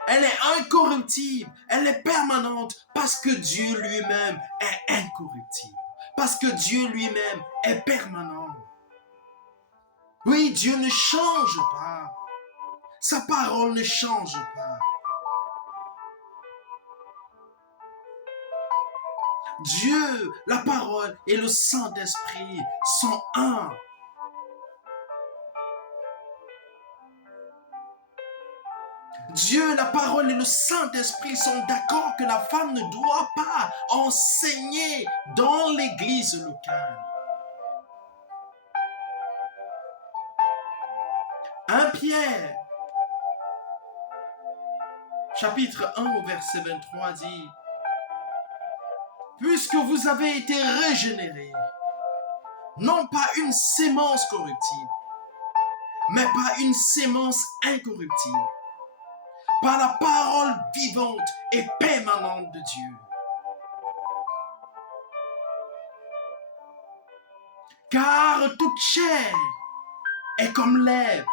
Elle est incorruptible, elle est permanente parce que Dieu lui-même est incorruptible, parce que Dieu lui-même est permanent. Oui, Dieu ne change pas, sa parole ne change pas. Dieu, la parole et le Saint-Esprit sont un. Dieu, la parole et le Saint-Esprit sont d'accord que la femme ne doit pas enseigner dans l'église locale. 1 Pierre, chapitre 1 au verset 23 dit, puisque vous avez été régénérés, non pas une sémence corruptible, mais par une sémence incorruptible, par la parole vivante et permanente de Dieu. Car toute chair est comme l'herbe,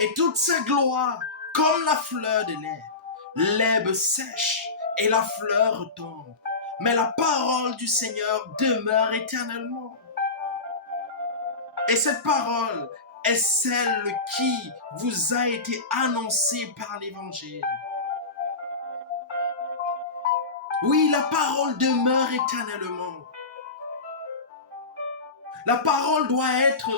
et toute sa gloire comme la fleur de l'herbe. L'herbe sèche et la fleur tombe, mais la parole du Seigneur demeure éternellement. Et cette parole est celle qui vous a été annoncée par l'Évangile. Oui, la parole demeure éternellement. La parole doit être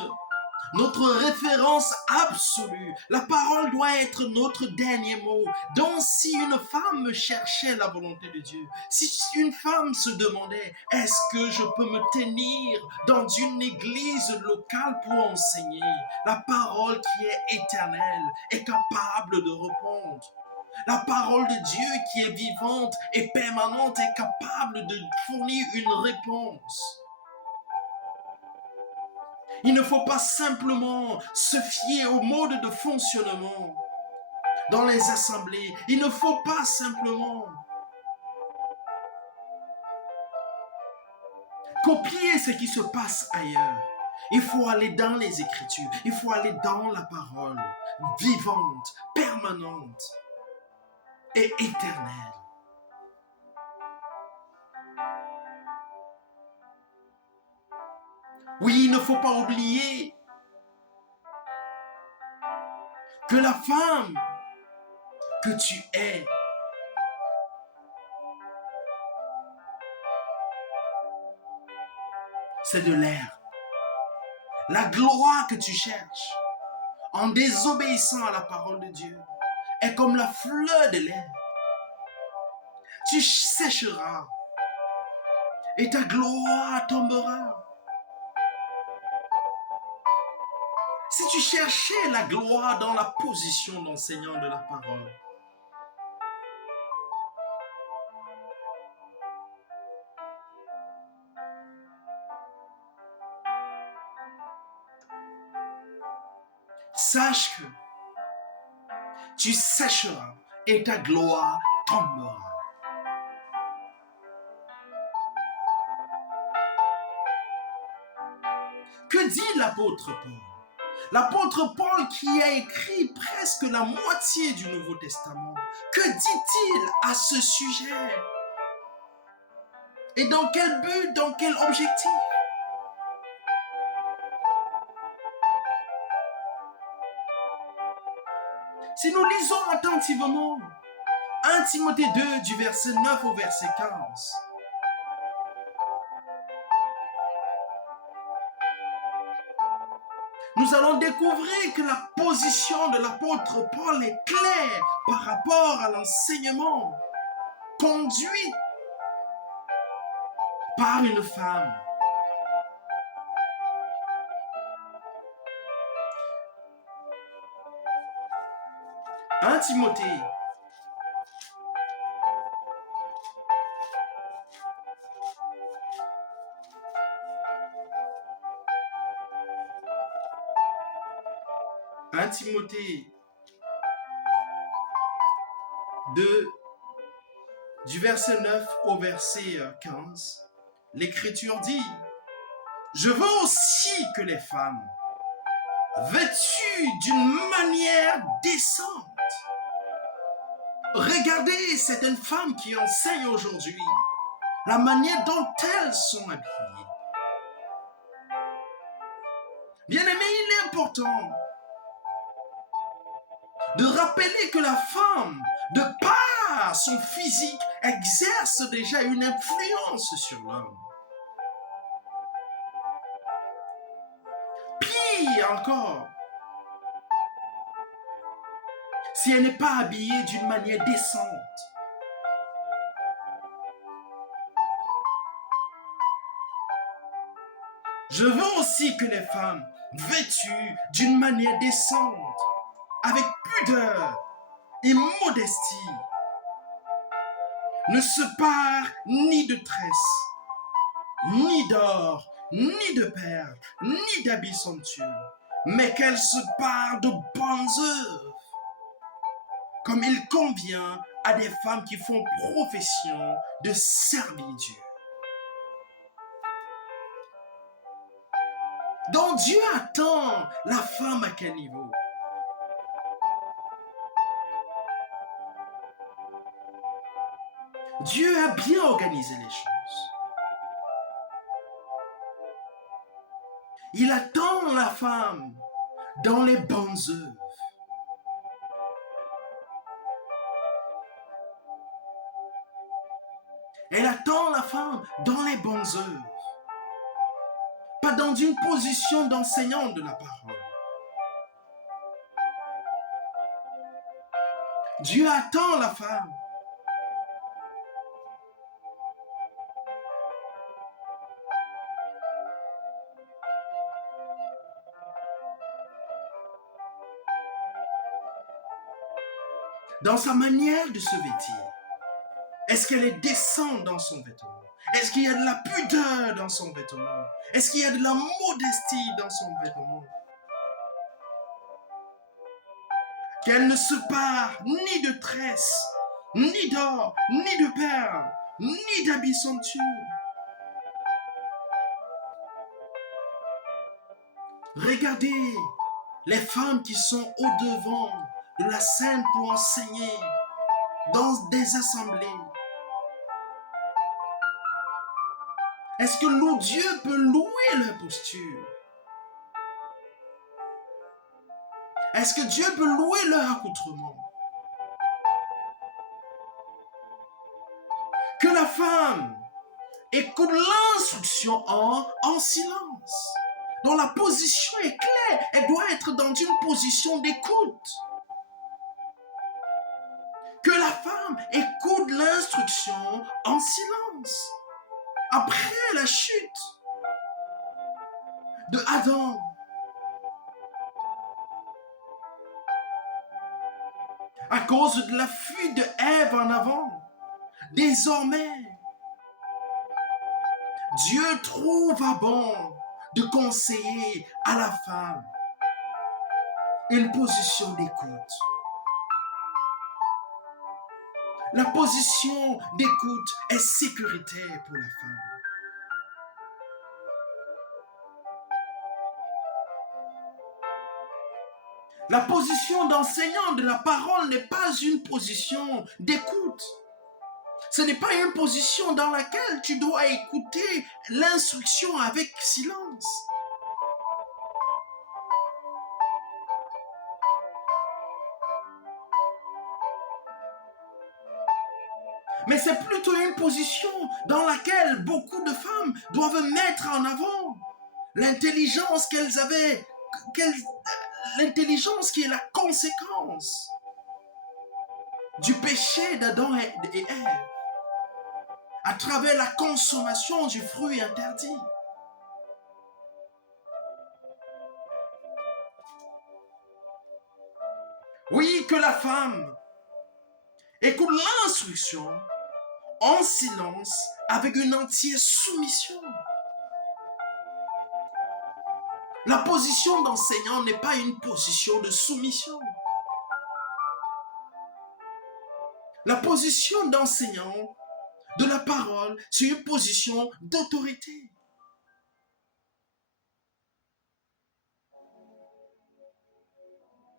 notre référence absolue. La parole doit être notre dernier mot. Donc si une femme cherchait la volonté de Dieu, si une femme se demandait, est-ce que je peux me tenir dans une église locale pour enseigner, la parole qui est éternelle est capable de répondre. La parole de Dieu qui est vivante et permanente est capable de fournir une réponse. Il ne faut pas simplement se fier au mode de fonctionnement dans les assemblées. Il ne faut pas simplement copier ce qui se passe ailleurs. Il faut aller dans les Écritures. Il faut aller dans la parole vivante, permanente et éternelle. Oui, il ne faut pas oublier que la femme que tu es c'est de l'air. La gloire que tu cherches en désobéissant à la parole de Dieu est comme la fleur de l'air. Tu sécheras et ta gloire tombera. Si tu cherchais la gloire dans la position d'enseignant de la parole, sache que tu sécheras et ta gloire tombera. Que dit l'apôtre Paul? L'apôtre Paul qui a écrit presque la moitié du Nouveau Testament, que dit-il à ce sujet? Et dans quel but, dans quel objectif? Si nous lisons attentivement 1 Timothée 2 du verset 9 au verset 15, nous allons découvrir que la position de l'apôtre Paul est claire par rapport à l'enseignement conduit par une femme. Un Timothée, un Timothée 2, du verset 9 au verset 15, l'Écriture dit, je veux aussi que les femmes, vêtues d'une manière décente, regardez certaines femmes qui enseignent aujourd'hui, la manière dont elles sont habillées. Bien-aimé, il est important de rappeler que la femme, de par son physique, exerce déjà une influence sur l'homme. Pire encore, si elle n'est pas habillée d'une manière décente. Je veux aussi que les femmes, vêtues d'une manière décente, avec pudeur et modestie, ne se parent ni de tresses, ni d'or, ni de perles, ni d'habits somptueux, mais qu'elles se parent de bonnes œuvres, comme il convient à des femmes qui font profession de servir Dieu. Donc Dieu attend la femme à quel niveau? Dieu a bien organisé les choses. Il attend la femme dans les bonnes œuvres. Elle attend la femme dans les bonnes œuvres. Pas dans une position d'enseignante de la parole. Dieu attend la femme dans sa manière de se vêtir. Est-ce qu'elle est décente dans son vêtement? Est-ce qu'il y a de la pudeur dans son vêtement? Est-ce qu'il y a de la modestie dans son vêtement? Qu'elle ne se pare ni de tresses, ni d'or, ni de perles, ni d'habits somptueux. Regardez les femmes qui sont au-devant de la scène pour enseigner dans des assemblées. Est-ce que Dieu peut louer leur posture? Est-ce que Dieu peut louer leur accoutrement? Que la femme écoute l'instruction en silence. Donc la position est claire, elle doit être dans une position d'écoute. Que la femme écoute l'instruction en silence. Après la chute de Adam, à cause de la fuite de Ève en avant, désormais, Dieu trouve bon de conseiller à la femme une position d'écoute. La position d'écoute est sécuritaire pour la femme. La position d'enseignant de la parole n'est pas une position d'écoute. Ce n'est pas une position dans laquelle tu dois écouter l'instruction avec silence. Mais c'est plutôt une position dans laquelle beaucoup de femmes doivent mettre en avant l'intelligence qu'elles avaient, l'intelligence qui est la conséquence du péché d'Adam et Ève à travers la consommation du fruit interdit. Oui, que la femme écoute l'instruction en silence avec une entière soumission. La position d'enseignant n'est pas une position de soumission. La position d'enseignant de la parole, c'est une position d'autorité.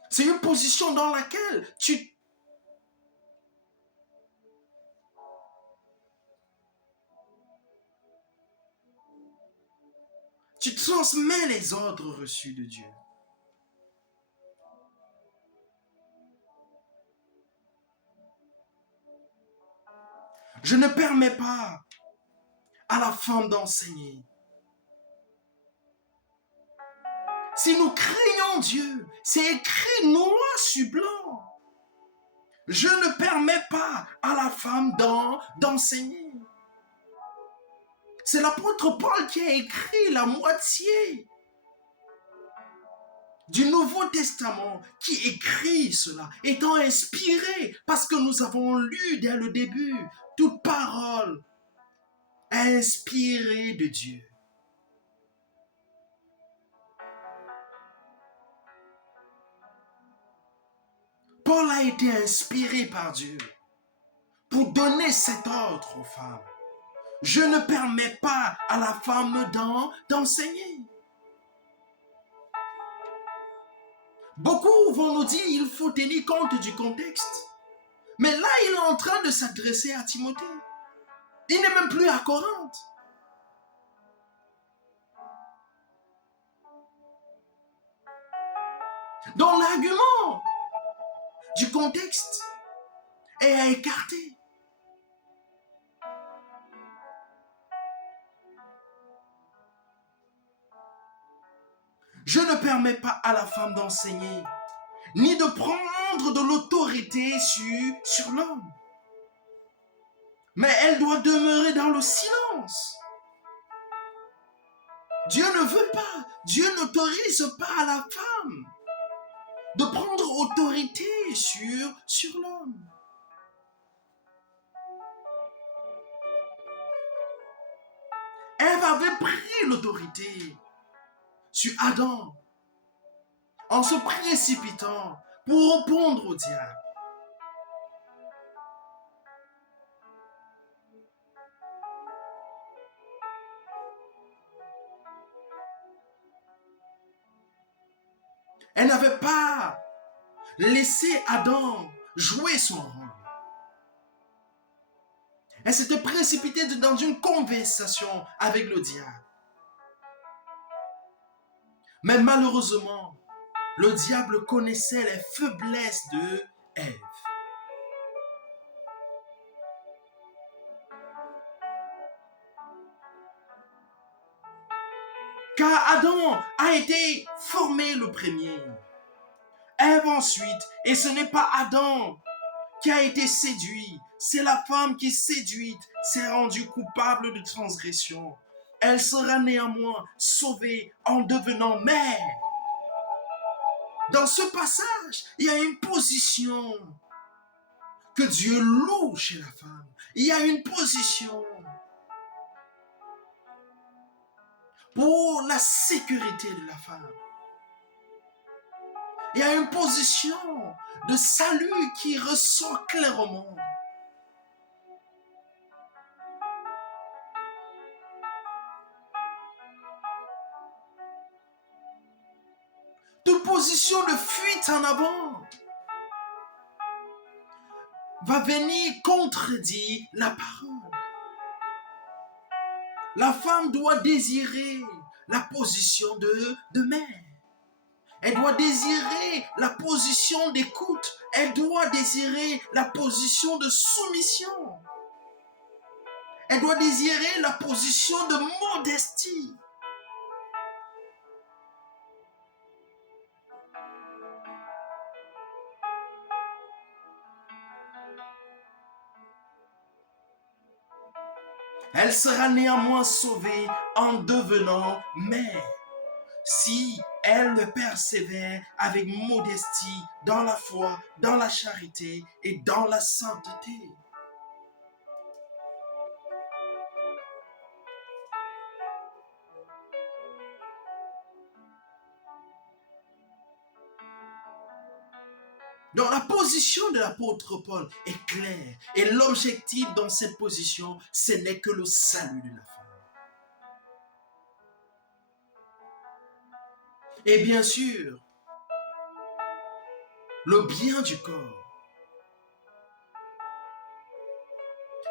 C'est une position dans laquelle tu transmets les ordres reçus de Dieu. Je ne permets pas à la femme d'enseigner. Si nous craignons Dieu, c'est écrit noir sur blanc. Je ne permets pas à la femme d'enseigner. C'est l'apôtre Paul qui a écrit la moitié du Nouveau Testament, qui écrit cela, étant inspiré, parce que nous avons lu dès le début, toute parole inspirée de Dieu. Paul a été inspiré par Dieu pour donner cet ordre aux femmes. Je ne permets pas à la femme d'enseigner. Beaucoup vont nous dire qu'il faut tenir compte du contexte. Mais là, il est en train de s'adresser à Timothée. Il n'est même plus à Corinthe. Donc l'argument du contexte est à écarter. Je ne permets pas à la femme d'enseigner, ni de prendre de l'autorité sur l'homme. Mais elle doit demeurer dans le silence. Dieu ne veut pas, Dieu n'autorise pas à la femme de prendre autorité sur l'homme. Ève avait pris l'autorité sur Adam en se précipitant pour répondre au diable. Elle n'avait pas laissé Adam jouer son rôle. Elle s'était précipitée dans une conversation avec le diable. Mais malheureusement, le diable connaissait les faiblesses de Ève. Car Adam a été formé le premier. Ève ensuite, et ce n'est pas Adam qui a été séduit, c'est la femme qui séduite s'est rendue coupable de transgression. Elle sera néanmoins sauvée en devenant mère. Dans ce passage, il y a une position que Dieu loue chez la femme. Il y a une position pour la sécurité de la femme. Il y a une position de salut qui ressort clairement. Toute position de fuite en avant va venir contredire la parole. La femme doit désirer la position de mère. Elle doit désirer la position d'écoute. Elle doit désirer la position de soumission. Elle doit désirer la position de modestie. Elle sera néanmoins sauvée en devenant mère, si elle persévère avec modestie dans la foi, dans la charité et dans la sainteté. Donc la position de l'apôtre Paul est claire. Et l'objectif dans cette position, ce n'est que le salut de la femme. Et bien sûr, le bien du corps.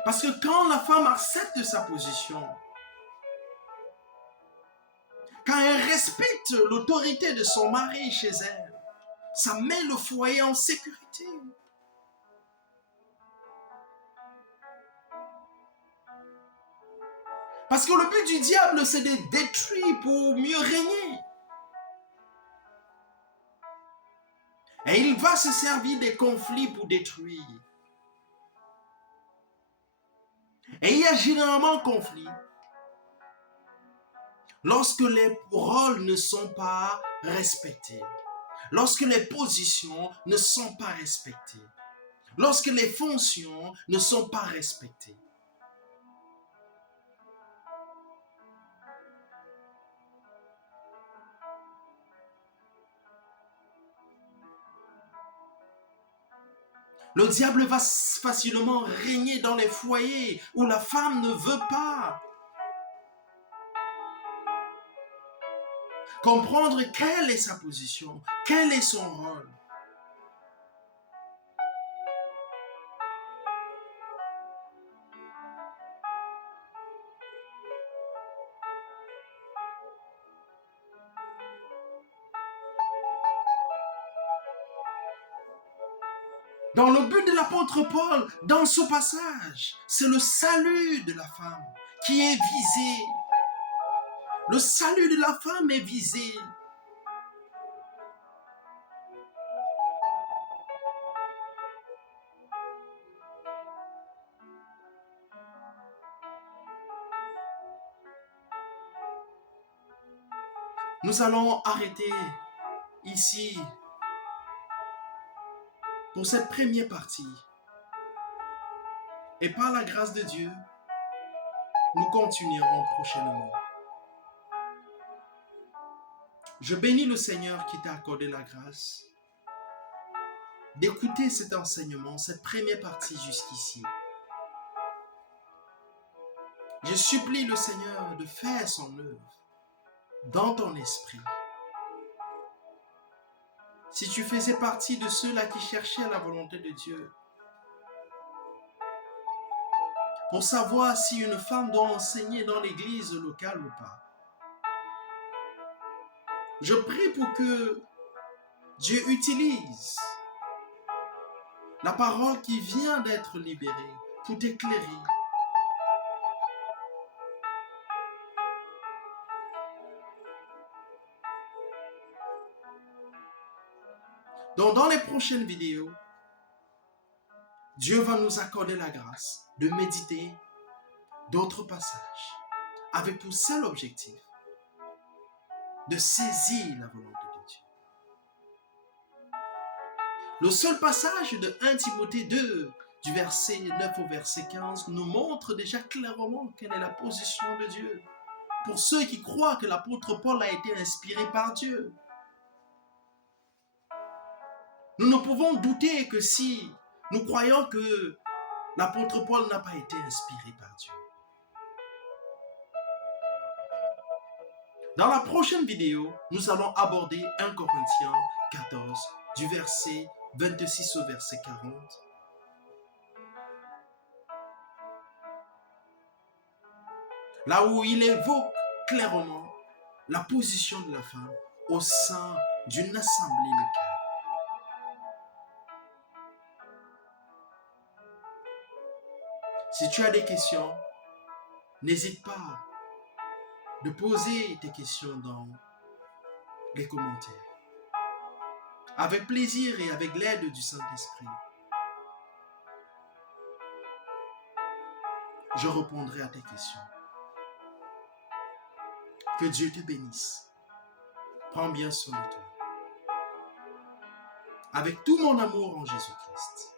Parce que quand la femme accepte sa position, quand elle respecte l'autorité de son mari chez elle, ça met le foyer en sécurité. Parce que le but du diable, c'est de détruire pour mieux régner. Et il va se servir des conflits pour détruire. Et il y a généralement conflit lorsque les rôles ne sont pas respectés, lorsque les positions ne sont pas respectées, lorsque les fonctions ne sont pas respectées. Le diable va facilement régner dans les foyers où la femme ne veut pas comprendre quelle est sa position, quel est son rôle. Dans le but de l'apôtre Paul, dans ce passage, c'est le salut de la femme qui est visé. Le salut de la femme est visé. Nous allons arrêter ici pour cette première partie. Et par la grâce de Dieu, nous continuerons prochainement. Je bénis le Seigneur qui t'a accordé la grâce d'écouter cet enseignement, cette première partie jusqu'ici. Je supplie le Seigneur de faire son œuvre dans ton esprit. Si tu faisais partie de ceux-là qui cherchaient la volonté de Dieu, pour savoir si une femme doit enseigner dans l'église locale ou pas, je prie pour que Dieu utilise la parole qui vient d'être libérée pour t'éclairer. Donc, dans les prochaines vidéos, Dieu va nous accorder la grâce de méditer d'autres passages avec pour seul objectif de saisir la volonté de Dieu. Le seul passage de 1 Timothée 2, du verset 9 au verset 15, nous montre déjà clairement quelle est la position de Dieu. Pour ceux qui croient que l'apôtre Paul a été inspiré par Dieu, nous ne pouvons douter que si nous croyons que l'apôtre Paul n'a pas été inspiré par Dieu. Dans la prochaine vidéo, nous allons aborder 1 Corinthiens 14, du verset 26 au verset 40. Là où il évoque clairement la position de la femme au sein d'une assemblée locale. Si tu as des questions, n'hésite pas de poser tes questions dans les commentaires. Avec plaisir et avec l'aide du Saint-Esprit, je répondrai à tes questions. Que Dieu te bénisse. Prends bien soin de toi. Avec tout mon amour en Jésus-Christ.